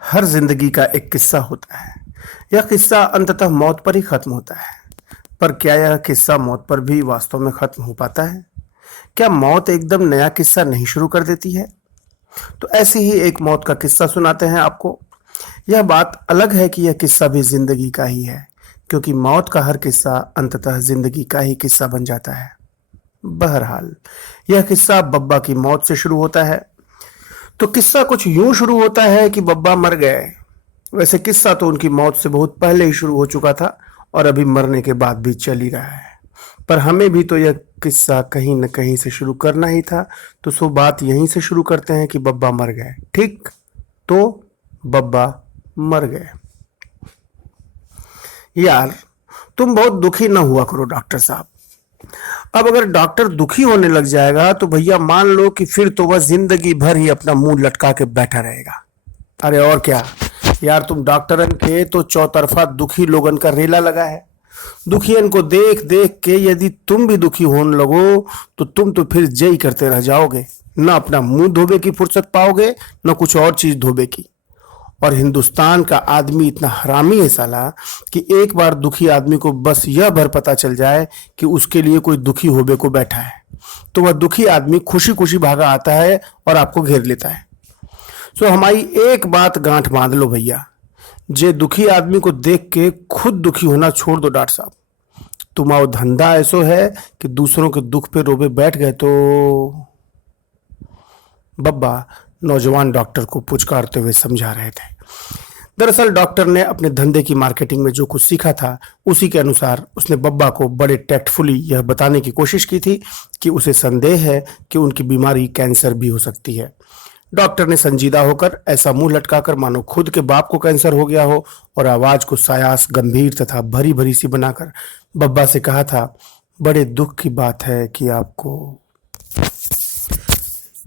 हर जिंदगी का एक किस्सा होता है। यह किस्सा अंततः मौत पर ही खत्म होता है। पर क्या यह किस्सा मौत पर भी वास्तव में खत्म हो पाता है? क्या मौत एकदम नया किस्सा नहीं शुरू कर देती है? तो ऐसी ही एक मौत का किस्सा सुनाते हैं आपको। यह बात अलग है कि यह किस्सा भी जिंदगी का ही है, क्योंकि मौत का हर किस्सा अंततः जिंदगी का ही किस्सा बन जाता है। बहरहाल, यह किस्सा बब्बा की मौत से शुरू होता है। तो किस्सा कुछ यूं शुरू होता है कि बब्बा मर गए। वैसे किस्सा तो उनकी मौत से बहुत पहले ही शुरू हो चुका था और अभी मरने के बाद भी चल ही रहा है। पर हमें भी तो यह किस्सा कहीं न कहीं से शुरू करना ही था, तो सो बात यहीं से शुरू करते हैं कि बब्बा मर गए। ठीक, तो बब्बा मर गए। यार, तुम बहुत दुखी ना हुआ करो डॉक्टर साहब। अब अगर डॉक्टर दुखी होने लग जाएगा तो भैया मान लो कि फिर तो वह जिंदगी भर ही अपना मुंह लटका के बैठा रहेगा। अरे और क्या यार, तुम डॉक्टरन के तो चौतरफा दुखी लोगन का रेला लगा है। दुखियन को देख देख के यदि तुम भी दुखी होने लगो तो तुम तो फिर जय करते रह जाओगे। न अपना मुंह धोबे की फुर्सत पाओगे, न कुछ और चीज धोबे की। और हिंदुस्तान का आदमी इतना हरामी है साला कि एक बार दुखी आदमी को बस यह भर पता चल जाए कि उसके लिए कोई दुखी होबे को बैठा है, तो वह दुखी आदमी खुशी खुशी भागा आता है और आपको घेर लेता है। सो हमारी एक बात गांठ बांध लो भैया, जे दुखी आदमी को देख के खुद दुखी होना छोड़ दो डॉक्टर साहब। तुम्हारा धंधा ऐसो है कि दूसरों के दुख पे रोबे बैठ गए तो। बब्बा नौजवान डॉक्टर को पुचकारते हुए समझा रहे थे। दरअसल डॉक्टर ने अपने धंधे की मार्केटिंग में जो कुछ सीखा था उसी के अनुसार उसने बब्बा को बड़े टैक्टफुली यह बताने की कोशिश की थी कि उसे संदेह है कि उनकी बीमारी कैंसर भी हो सकती है। डॉक्टर ने संजीदा होकर ऐसा मुंह लटकाकर मानो खुद के बाप को कैंसर हो गया हो और आवाज को सायास गंभीर तथा भरी भरी सी बनाकर बब्बा से कहा था, बड़े दुख की बात है कि आपको।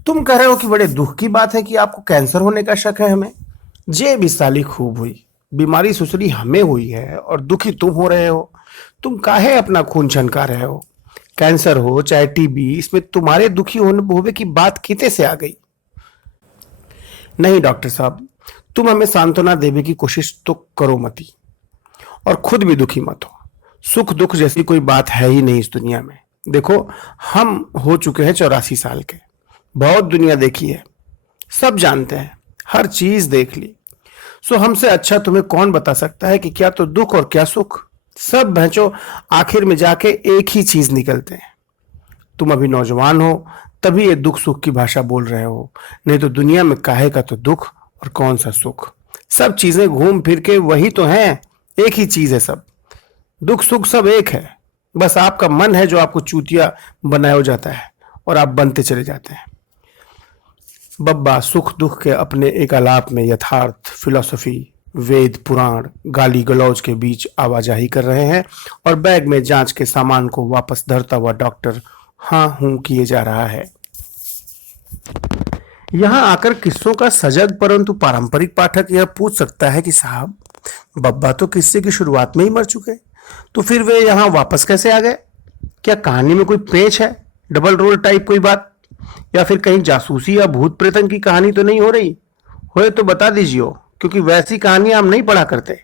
तुम कह रहे हो कि बड़े दुख की बात है कि आपको कैंसर होने का शक है हमें? जे भी साली खूब हुई। बीमारी सुसरी हमें हुई है और दुखी तुम हो रहे हो। तुम काहे अपना खून छनका रहे हो? कैंसर हो चाहे टीबी, इसमें तुम्हारे दुखी होने होवे की बात किते से आ गई? नहीं डॉक्टर साहब, तुम हमें सांत्वना देने की कोशिश तो करो मती, और खुद भी दुखी मत हो। सुख दुख जैसी कोई बात है ही नहीं इस दुनिया में। देखो, हम हो चुके हैं 84 साल के, बहुत दुनिया देखी है, सब जानते हैं, हर चीज देख ली। सो हमसे अच्छा तुम्हें कौन बता सकता है कि क्या तो दुख और क्या सुख। सब भैंचो आखिर में जाके एक ही चीज निकलते हैं। तुम अभी नौजवान हो तभी ये दुख सुख की भाषा बोल रहे हो, नहीं तो दुनिया में काहे का तो दुख और कौन सा सुख। सब चीजें घूम फिर के वही तो हैं, एक ही चीज है सब। दुख सुख सब एक है, बस आपका मन है जो आपको चूतिया बनाया जाता है और आप बनते चले जाते हैं। बब्बा सुख दुख के अपने एक आलाप में यथार्थ, फिलॉसफी, वेद पुराण, गाली गलौज के बीच आवाजाही कर रहे हैं और बैग में जांच के सामान को वापस धरता हुआ डॉक्टर हाँ हूं किए जा रहा है। यहां आकर किस्सों का सजग परंतु पारंपरिक पाठक यह पूछ सकता है कि साहब, बब्बा तो किस्से की शुरुआत में ही मर चुके, तो फिर वे यहां वापस कैसे आ गए? क्या कहानी में कोई पेच है, डबल रोल टाइप कोई बात, या फिर कहीं जासूसी या भूत प्रेतन की कहानी तो नहीं हो रही? होए तो बता दीजिए, क्योंकि वैसी कहानियां हम नहीं पढ़ा करते।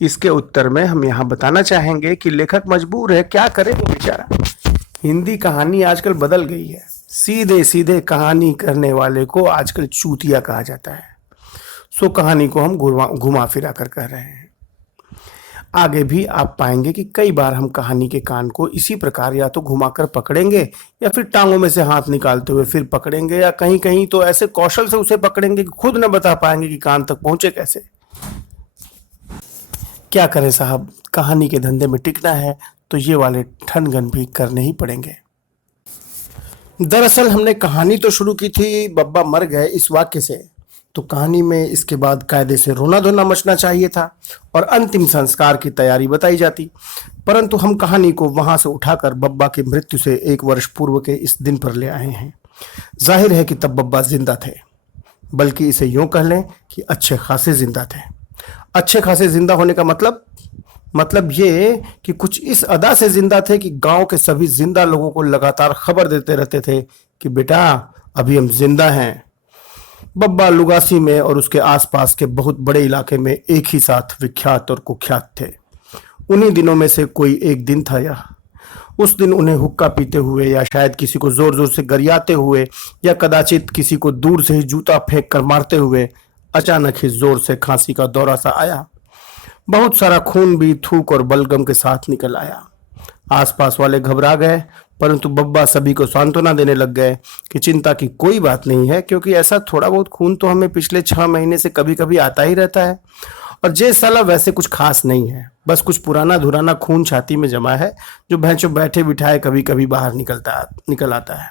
इसके उत्तर में हम यहाँ बताना चाहेंगे कि लेखक मजबूर है, क्या करे वो बेचारा। हिंदी कहानी आजकल बदल गई है। सीधे सीधे कहानी करने वाले को आजकल चूतिया कहा जाता है। सो कहानी को हम घुमा फिरा कर कह रहे हैं। आगे भी आप पाएंगे कि कई बार हम कहानी के कान को इसी प्रकार या तो घुमाकर पकड़ेंगे या फिर टांगों में से हाथ निकालते हुए फिर पकड़ेंगे, या कहीं कहीं तो ऐसे कौशल से उसे पकड़ेंगे कि खुद न बता पाएंगे कि कान तक पहुंचे कैसे। क्या करें साहब, कहानी के धंधे में टिकना है तो ये वाले ठनगन भी करने ही पड़ेंगे। दरअसल हमने कहानी तो शुरू की थी बब्बा मर गए इस वाक्य से, तो कहानी में इसके बाद कायदे से रोना धोना मचना चाहिए था और अंतिम संस्कार की तैयारी बताई जाती। परंतु हम कहानी को वहां से उठाकर बब्बा की मृत्यु से 1 वर्ष पूर्व के इस दिन पर ले आए हैं। जाहिर है कि तब बब्बा जिंदा थे, बल्कि इसे यूं कह लें कि अच्छे खासे जिंदा थे। अच्छे खासे जिंदा होने का मतलब ये कि कुछ इस अदा से जिंदा थे कि गांव के सभी जिंदा लोगों को लगातार खबर देते रहते थे कि बेटा अभी हम जिंदा हैं। बब्बा लुगासी में और उसके आसपास के बहुत बड़े इलाके में एक ही साथ विख्यात और कुख्यात थे। उन्हीं दिनों में से कोई एक दिन था यह। उस दिन उन्हें हुक्का पीते हुए या शायद किसी को जोर जोर से गरियाते हुए या कदाचित किसी को दूर से ही जूता फेंक कर मारते हुए अचानक ही जोर से खांसी का दौरा सा आया। बहुत सारा खून भी थूक और बलगम के साथ निकल आया। आसपास वाले घबरा गए, परंतु बब्बा सभी को सांत्वना देने लग गए कि चिंता की कोई बात नहीं है, क्योंकि ऐसा थोड़ा बहुत खून तो हमें पिछले 6 महीने से कभी कभी आता ही रहता है और जे साला वैसे कुछ खास नहीं है, बस कुछ पुराना धुराना खून छाती में जमा है जो भैंचो बैठे बिठाए कभी कभी बाहर निकल आता है।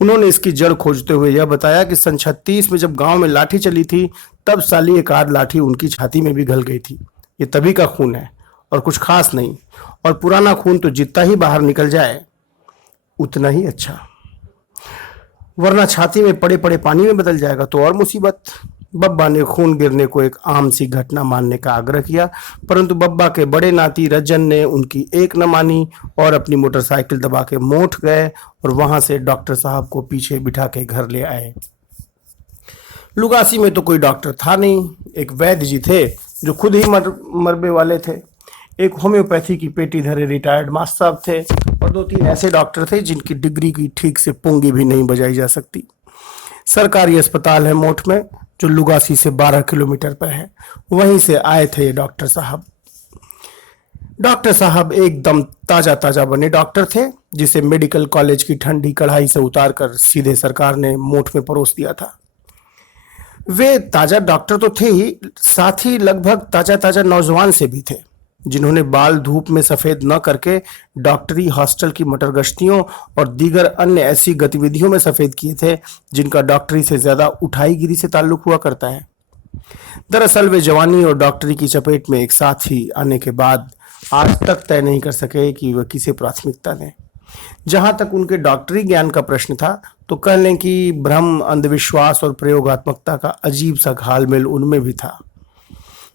उन्होंने इसकी जड़ खोजते हुए यह बताया कि सन 36 में जब गांव में लाठी चली थी, तब साली एक आध लाठी उनकी छाती में भी घल गई थी। ये तभी का खून है और कुछ खास नहीं, और पुराना खून तो जितना ही बाहर निकल जाए उतना ही अच्छा, वरना छाती में पड़े पड़े पानी में बदल जाएगा तो और मुसीबत। बब्बा ने खून गिरने को एक आम सी घटना मानने का आग्रह किया, परंतु बब्बा के बड़े नाती रज्जन ने उनकी एक न मानी और अपनी मोटरसाइकिल दबा के मोठ गए और वहां से डॉक्टर साहब को पीछे बिठा के घर ले आए। लुगासी में तो कोई डॉक्टर था नहीं। एक वैद्य जी थे जो खुद ही मरबे वाले थे, एक होम्योपैथी की पेटी धरे रिटायर्ड मास्टर साहब थे और 2-3 ऐसे डॉक्टर थे जिनकी डिग्री की ठीक से पुंगी भी नहीं बजाई जा सकती। सरकारी अस्पताल है मोठ में, जो लुगासी से 12 किलोमीटर पर है। वहीं से आए थे ये डॉक्टर साहब। डॉक्टर साहब एकदम ताजा ताजा बने डॉक्टर थे, जिसे मेडिकल कॉलेज की ठंडी कढ़ाई से उतारकर सीधे सरकार ने मोठ में परोस दिया था। वे ताजा डॉक्टर तो थे ही, साथ ही लगभग ताजा ताजा नौजवान से भी थे, जिन्होंने बाल धूप में सफेद न करके डॉक्टरी हॉस्टल की मटर गश्तियों और दीगर अन्य ऐसी गतिविधियों में सफेद किए थे जिनका डॉक्टरी से ज्यादा उठाईगिरी से ताल्लुक हुआ करता है। दरअसल वे जवानी और डॉक्टरी की चपेट में एक साथ ही आने के बाद आज तक तय नहीं कर सके कि वह किसे प्राथमिकता दें। जहां तक उनके डॉक्टरी ज्ञान का प्रश्न था, तो कह लें कि भ्रम, अंधविश्वास और प्रयोगात्मकता का अजीब सा घालमेल उनमें भी था,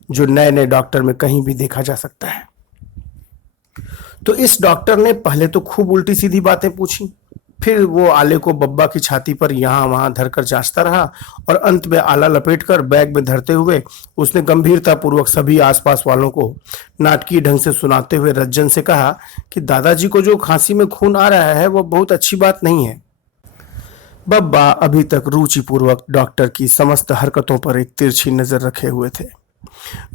जो नए नए डॉक्टर में कहीं भी देखा जा सकता है। तो इस डॉक्टर ने पहले तो खूब उल्टी सीधी बातें पूछी, फिर वो आले को बब्बा की छाती पर यहां वहां धरकर जांचता रहा और अंत में आला लपेटकर बैग में धरते हुए उसने गंभीरता पूर्वक सभी आसपास वालों को नाटकीय ढंग से सुनाते हुए रज्जन से कहा कि दादाजी को जो खांसी में खून आ रहा है वो बहुत अच्छी बात नहीं है। बब्बा अभी तक रुचिपूर्वक डॉक्टर की समस्त हरकतों पर एक तिरछी नजर रखे हुए थे।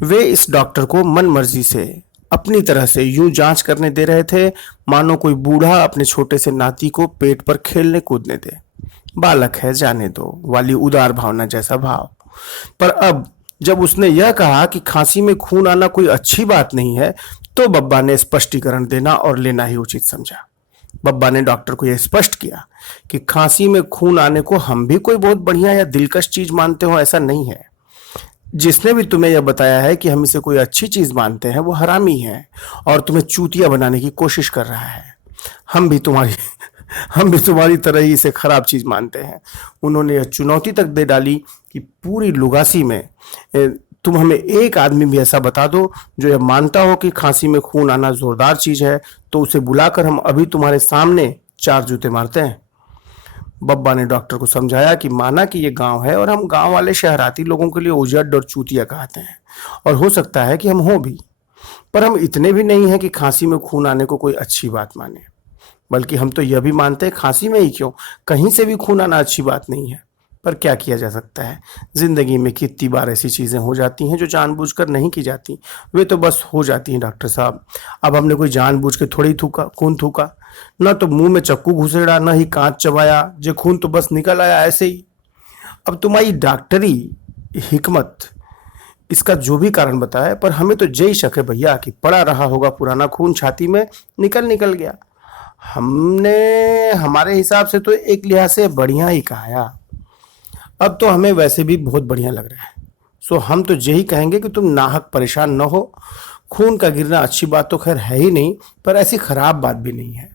वे इस डॉक्टर को मन मर्जी से अपनी तरह से यूं जांच करने दे रहे थे मानो कोई बूढ़ा अपने छोटे से नाती को पेट पर खेलने कूदने दे। बालक है, जाने दो वाली उदार भावना जैसा भाव। पर अब जब उसने यह कहा कि खांसी में खून आना कोई अच्छी बात नहीं है, तो बब्बा ने स्पष्टीकरण देना और लेना ही उचित समझा। बब्बा ने डॉक्टर को यह स्पष्ट किया कि खांसी में खून आने को हम भी कोई बहुत बढ़िया या दिलकश चीज मानते हो ऐसा नहीं है। जिसने भी तुम्हें यह बताया है कि हम इसे कोई अच्छी चीज मानते हैं वो हरामी है और तुम्हें चूतिया बनाने की कोशिश कर रहा है। हम भी तुम्हारी तरह ही इसे खराब चीज मानते हैं। उन्होंने यह चुनौती तक दे डाली कि पूरी लुगासी में तुम हमें एक आदमी भी ऐसा बता दो जो यह मानता हो कि खांसी में खून आना जोरदार चीज है, तो उसे बुलाकर हम अभी तुम्हारे सामने 4 जूते मारते हैं। बब्बा ने डॉक्टर को समझाया कि माना कि ये गांव है और हम गांव वाले शहराती लोगों के लिए उजड़ और चूतिया कहते हैं, और हो सकता है कि हम हो भी, पर हम इतने भी नहीं है कि खांसी में खून आने को कोई अच्छी बात माने। बल्कि हम तो यह भी मानते हैं खांसी में ही क्यों, कहीं से भी खून आना अच्छी बात नहीं है। पर क्या किया जा सकता है, जिंदगी में कितनी बार ऐसी चीजें हो जाती हैं जो जानबूझकर नहीं की जाती, वे तो बस हो जाती हैं डॉक्टर साहब। अब हमने कोई जानबूझ के थोड़ी खून थूका, न तो मुंह में चक्कू घुसेड़ा, न ही कांच चबाया, जो खून तो बस निकल आया ऐसे ही। अब तुम्हारी डॉक्टरी हिकमत इसका जो भी कारण बताया, पर हमें तो यही शक है भैया कि पड़ा रहा होगा पुराना खून छाती में, निकल गया। हमने हमारे हिसाब से तो एक लिहाज से बढ़िया ही कहा। अब तो हमें वैसे भी बहुत बढ़िया लग रहा है, सो हम तो यही कहेंगे कि तुम नाहक परेशान न हो। खून का गिरना अच्छी बात तो खैर है ही नहीं, पर ऐसी खराब बात भी नहीं है।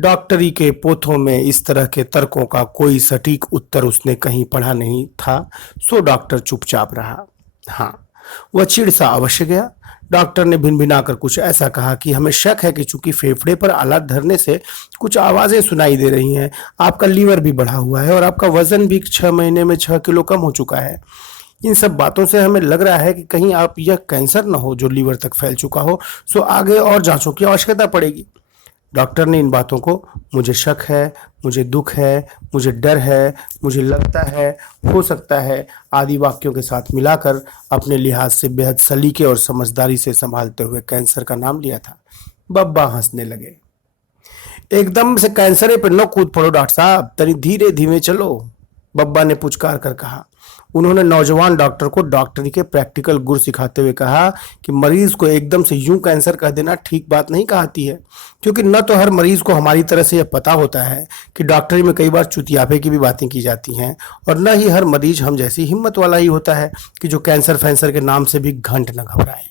डॉक्टरी के पोथों में इस तरह के तर्कों का कोई सटीक उत्तर उसने कहीं पढ़ा नहीं था, सो डॉक्टर चुपचाप रहा। हाँ, वह चिढ़ सा अवश्य गया। डॉक्टर ने भिनभिनाकर कुछ ऐसा कहा कि हमें शक है कि चूंकि फेफड़े पर आला धरने से कुछ आवाजें सुनाई दे रही हैं, आपका लीवर भी बढ़ा हुआ है और आपका वजन भी 6 महीने में 6 किलो कम हो चुका है। इन सब बातों से हमें लग रहा है कि कहीं आप यह कैंसर न हो जो लीवर तक फैल चुका हो, सो आगे और जांचों की आवश्यकता पड़ेगी। डॉक्टर ने इन बातों को मुझे शक है, मुझे दुख है, मुझे डर है, मुझे लगता है, हो सकता है आदि वाक्यों के साथ मिलाकर अपने लिहाज से बेहद सलीके और समझदारी से संभालते हुए कैंसर का नाम लिया था। बब्बा हंसने लगे। एकदम से कैंसरे पे न कूद पड़ो डॉक्टर साहब, तनी धीरे धीमे चलो, बब्बा ने पुचकार कर कहा। उन्होंने नौजवान डॉक्टर को डॉक्टरी के प्रैक्टिकल गुर सिखाते हुए कहा कि मरीज को एकदम से यूं कैंसर कह देना ठीक बात नहीं कहती है, क्योंकि न तो हर मरीज को हमारी तरह से यह पता होता है कि डॉक्टरी में कई बार चुतियापे की भी बातें की जाती हैं, और न ही हर मरीज हम जैसी हिम्मत वाला ही होता है कि जो कैंसर फैंसर के नाम से भी घंट न घबराए।